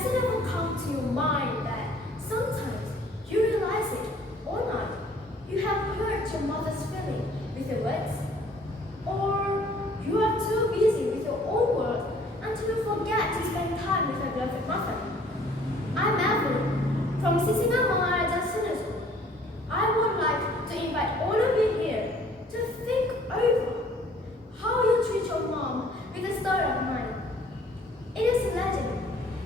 Has it ever come to your mind that sometimes you realize it or not, you have hurt your mother's feeling with your words? Or you are too busy with your own world until you forget to spend time with your beloved mother? I'm Evelyn from SISINGAMANGARAJA. I would like to invite all of you here to think over how you treat your mom with a story of mine. It is a legend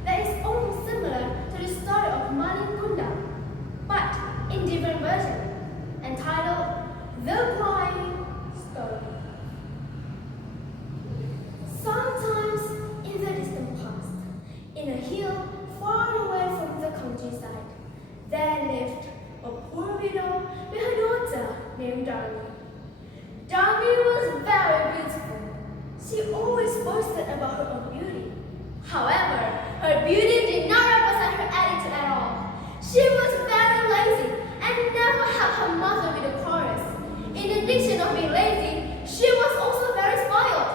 that is almost similar to the story of Malin Kunda, but in different version, entitled The Crying Story. Sometimes in the distant past, in a hill far away from the countryside, there lived a poor widow with her daughter named Darby. Darby was very beautiful. She always boasted about her own beauty. However, her beauty did not represent her attitude at all. She was very lazy and never helped her mother with the chores. In addition of being lazy, she was also very spoiled.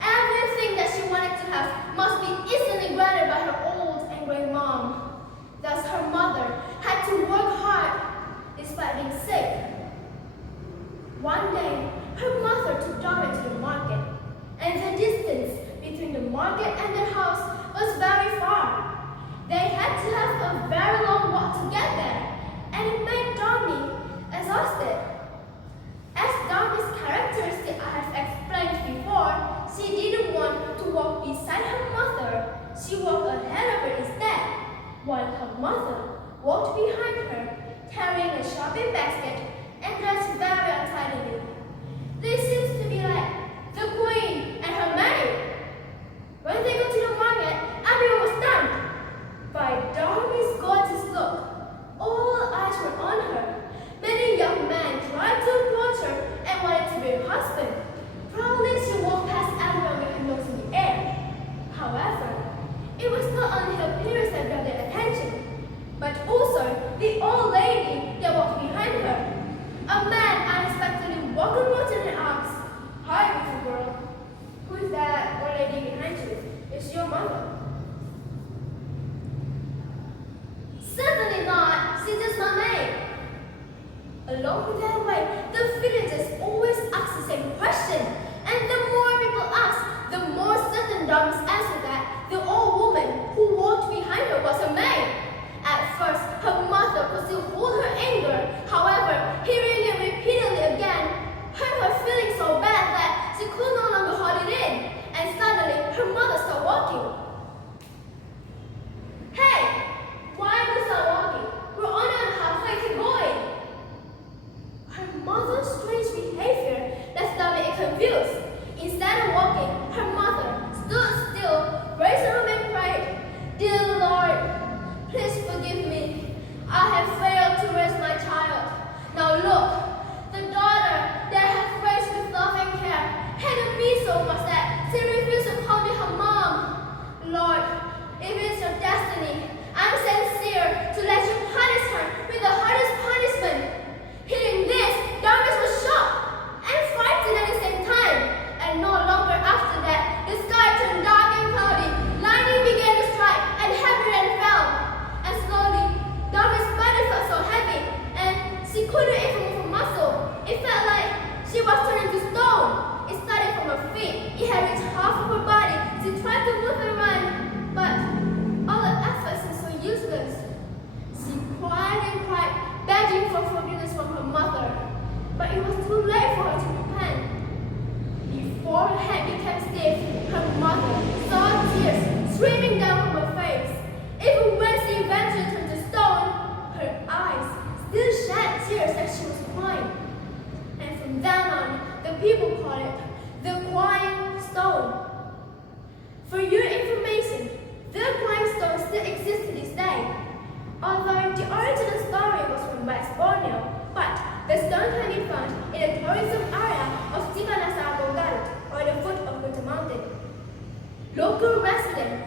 Everything that she wanted to have must be easily granted by her old and gray mom. Thus, her mother had to work hard despite being sick. One day, her mother took Darby to the market, and the distance between the market and their house was very far. They had to have a very long walk to get there, and it made Darby exhausted. As Darby's characteristic I have explained before, she didn't want to walk beside her mother. She walked ahead of her instead, while her mother walked behind her, carrying a shopping basket and dressed very untidily. This seems to be like the queen and her maid. When they got to the market, everyone was stunned by Darby's gorgeous look. All eyes were on her. Many young men tried to approach her and wanted to be her husband. Proudly she walked past everyone with her nose in the air. However, it was not only her appearance that got their attention, but also the old lady that walked behind her. A man unexpectedly walked approached her and asked, "Hi, little girl. Who is that old lady behind you? Is your mother?" "Certainly not. She's just my maid." Along their way, the villagers always ask the same question, and the more people ask, the more certain Darby's answer that the old woman who walked behind her was her maid. At first, her mother could still hold her anger. However, hearing it repeatedly again hurt her feeling so bad that she could no longer hold it in, and suddenly her mother started walking. "Hey, why do you start walking? We're only halfway to going." Her mother's strange behavior left Darby confused. Instead of walking, her mother stood still, raised her arm and prayed, "Dear Lord, please forgive me. I have failed to raise my child. Now look, the daughter that I have raised with love and care hated me so much that she refused to call me her mom. Lord, if it's your destiny, I'm sincere to let you punish her with the hardest punishment." Hearing this, Darby was shocked and frightened at the same time. And no longer after that, the sky turned dark and cloudy. Lightning began to strike, and heavy rain fell. And slowly, Darby's body felt so heavy, and she couldn't even move a muscle. It felt like she was turning to stone. It started from her feet. It had reached half of her body. She tried to move and run, but all her efforts were so useless. She cried and cried, begging for forgiveness from her mother. But it was too late for her to repent. Before her hand became stiff, her mother saw tears streaming down from her face. Even when she eventually turned to stone, her eyes still shed tears as she was crying. And from then on, the people call it the Crying Stone. For your information, the Crying Stone still exists to this day. Although the original story was from West Borneo, but the stone can be found in the tourism area of Nathasa, or the foot of the mountain. Local residents